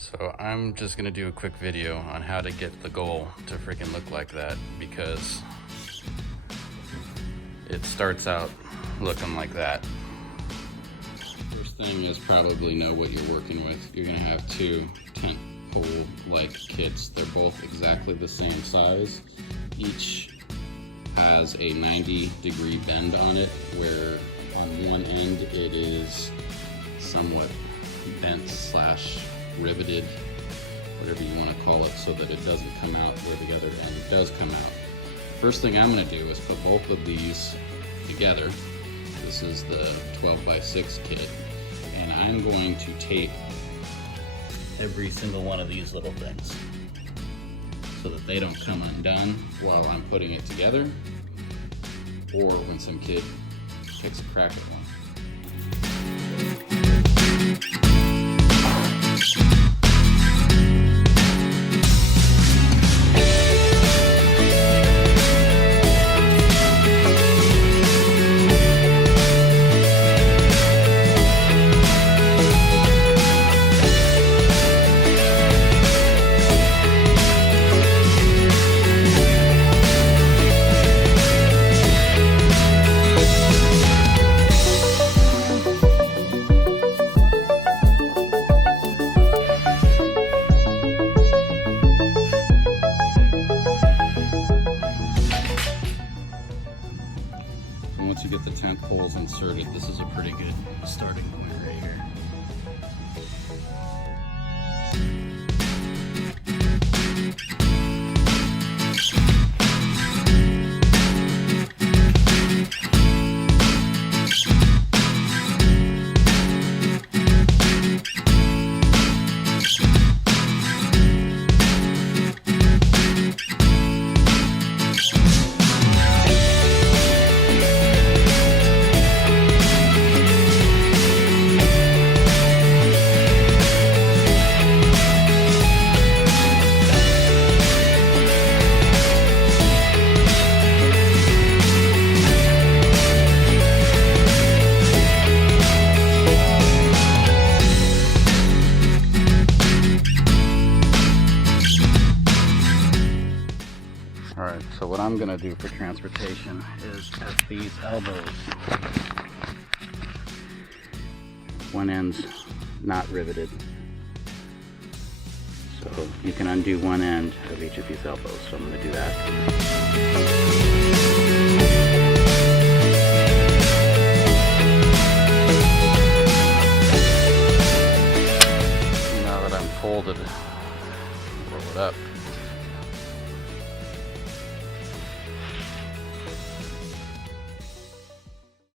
So I'm just gonna do a quick video on how to get the goal to freaking look like that, because it starts out looking like that. First thing is probably know what you're working with. You're gonna have two tent pole-like kits. They're both exactly the same size. Each has a 90-degree bend on it, where on one end it is somewhat bent slash riveted, whatever you want to call it, so that it doesn't come out where the other end does come out. First thing I'm going to do is put both of these together. This is the 12x6 kit, and I'm going to tape every single one of these little things so that they don't come undone while I'm putting it together, or when some kid takes a crack at one. Once you get the tent poles inserted, this is a pretty good starting point right here. Alright, so what I'm going to do for transportation is at these elbows, one end's not riveted, so you can undo one end of each of these elbows, so I'm going to do that. Now that I'm folded, roll it up.